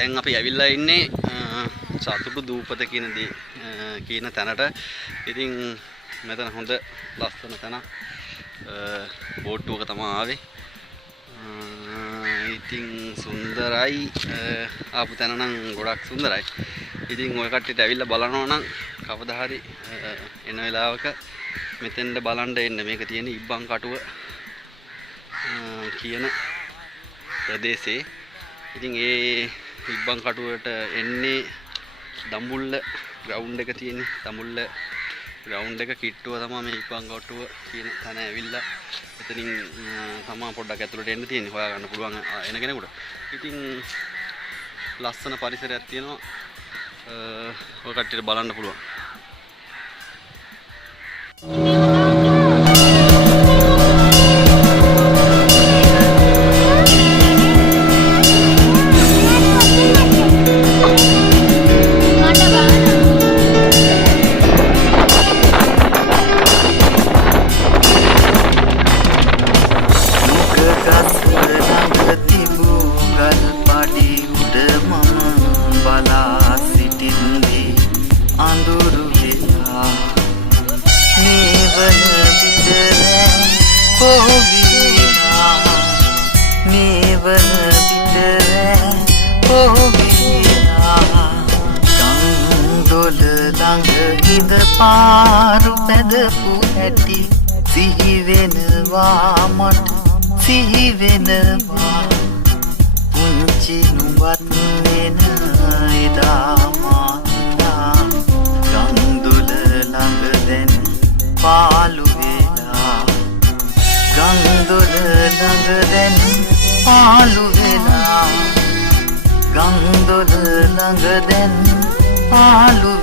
දැන් අපි ඇවිල්ලා ඉන්නේ සතුටු දූපත කියන තැනට. ඉතින් මෙතන හොඳ ලස්සන තැනක්. බෝට්ටුවක තමයි ආවේ. ඉතින් සුන්දරයි. ආපු තැන නම් ගොඩක් සුන්දරයි. ඉතින් ඔය කට්ටියට ඇවිල්ලා බලනවා නම් කවදා හරි එන වෙලාවක මෙතෙන්ද බලන්න එන්න. මේක තියෙන්නේ ඉබ්බන්කටුව කියන ප්‍රදේශේ. ඉතින් ඒ ඉබ්බන්කටුවට එන්නේ දඹුල්ල ග්‍රවුන්ඩ් එක තියෙන්නේ. දඹුල්ල ග්‍රවුන්ඩ් එක කිට්ටුව තමයි මේ ඉබ්බන්කටුව කියන තැන ඇවිල්ලා එතනින් තමයි පොඩ්ඩක් ඇතුළට එන්න තියෙන්නේ. හොයා ගන්න පුළුවන් එන කෙනෙකුට. ඉතින් ලස්සන පරිසරයක් තියෙනවා. ඔය කට්ටියට බලන්න පුළුවන්. පාරු පැදපු ඇටි සිහි වෙනවා මට සිහි වෙනවා පුංචි නුවත් වෙන එදා මාතා ගංගොඩ ළඟ දැන් පාළු වෙලා ගංගොඩ ළඟ දැන් පාළු වෙලා ගංගොඩ ළඟ දැන් පාළු